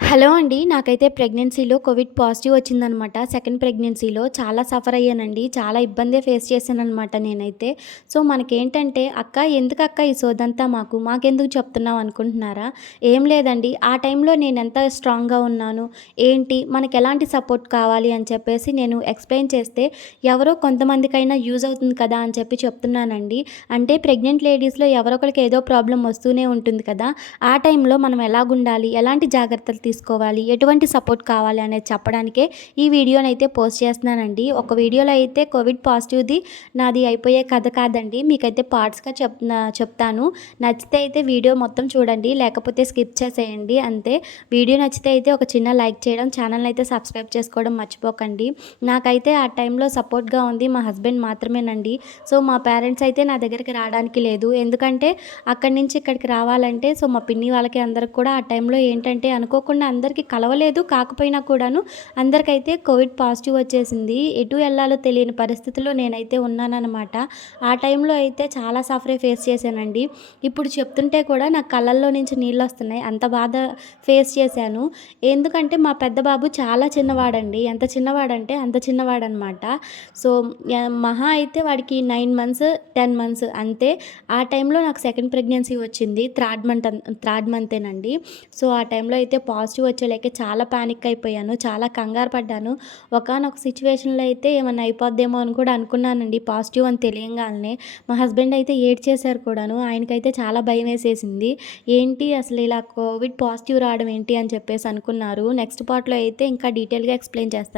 Hello అండి. నాకైతే ప్రెగ్నెన్సీలో కోవిడ్ పాజిటివ్ వచ్చిందనమాట. సెకండ్ ప్రెగ్నెన్సీలో చాలా సఫర్ అయ్యానండి. చాలా ఇబ్బందే ఫేస్ చేశాననమాట నేనైతే. సో, మనకేంటంటే "అక్క ఎందుకక్క ఈ సోదంతా మాకెందుకు చెప్తున్నావు" అనుకుంటున్నారా? ఏం లేదండి. ఆ టైంలో నేనెంత స్ట్రాంగ్‌గా ఉన్నాను, ఏంటి, మనకెలాంటి సపోర్ట్ కావాలి అని చెప్పేసి నేను ఎక్స్‌ప్లెయిన్ చేస్తే, ఎవరో కొంతమందికైనా యూజ్ అవుతుంది కదా అని చెప్పి చెప్తున్నానండి. అంటే ప్రెగ్నెంట్ లేడీస్‌లో ఎవరో ఒకళ్ళకి ఏదో ప్రాబ్లమ్ వస్తూనే ఉంటుంది కదా! ఆ టైంలో మనం ఎలాగుండాలి, ఎలాంటి జాగ్రత్తలు తీసుకోవాలి, ఎటువంటి సపోర్ట్ కావాలి అనేది చెప్పడానికే ఈ వీడియోనైతే పోస్ట్ చేస్తున్నానండి. ఒక వీడియోలో అయితే కోవిడ్ పాజిటివ్‌ది నాది అయిపోయే కథ కాదండి. మీకైతే పార్ట్స్‌గా చెప్తాను. నచ్చితే అయితే వీడియో మొత్తం చూడండి. లేకపోతే స్కిప్ చేసేయండి అంతే. వీడియో నచ్చితే అయితే ఒక చిన్న లైక్ చేయడం, ఛానల్‌ని అయితే సబ్స్క్రైబ్ చేసుకోవడం మర్చిపోకండి. నాకైతే ఆ టైంలో సపోర్ట్‌గా ఉంది మా హస్బెండ్ మాత్రమేనండి. సో, మా పేరెంట్స్ అయితే నా దగ్గరికి రావడానికి లేదు. ఎందుకంటే అక్కడి నుంచి ఇక్కడికి రావాలంటే మా పిన్ని వాళ్ళకి అందరికి కూడా ఆ టైంలో ఏంటంటే అనుకోకుండా అందరికీ కలవలేదు. కాకపోయినా కూడాను అందరికైతే కోవిడ్ పాజిటివ్ వచ్చేసింది. ఎటు ఎళ్ళాలో తెలియని పరిస్థితిలో నేనైతే ఉన్నాననమాట. ఆ టైంలో అయితే చాలా సఫరే ఫేస్ చేశానండి. ఇప్పుడు చెప్తుంటే కూడా నాకు కళ్ళల్లో నుంచి నీళ్ళొస్తున్నాయి. అంత బాధ ఫేస్ చేశాను. ఎందుకంటే మా పెద్ద బాబు చాలా చిన్నవాడండి. ఎంత చిన్నవాడంటే అంత చిన్నవాడనమాట. సో, మహా అయితే వాడికి 9 మంత్స్, 10 మంత్స్ అంతే. ఆ టైంలో నాకు సెకండ్ ప్రెగ్నెన్సీ వచ్చింది. థర్డ్ మంతేనండి. సో, ఆ టైంలో అయితే పాజిటివ్ వచ్చేలేకే చాలా పానిక్ అయిపోయాను. చాలా కంగారు పడ్డాను. ఒకానొక సిచ్యువేషన్‌లో అయితే ఏమన్నా అయిపోద్దేమో అని కూడా అనుకున్నానండి పాజిటివ్ అని తెలియంగాల్నే. మా హస్బెండ్ అయితే ఏడ్చేశారు కూడాను. ఆయనకైతే చాలా భయమేసేసింది. ఏంటి అసలు ఇలా కోవిడ్ పాజిటివ్ రావడం ఏంటి అని చెప్పేసి అనుకున్నారు. నెక్స్ట్ పార్ట్‌లో అయితే ఇంకా డీటెయిల్‌గా ఎక్స్‌ప్లెయిన్ చేస్తాను.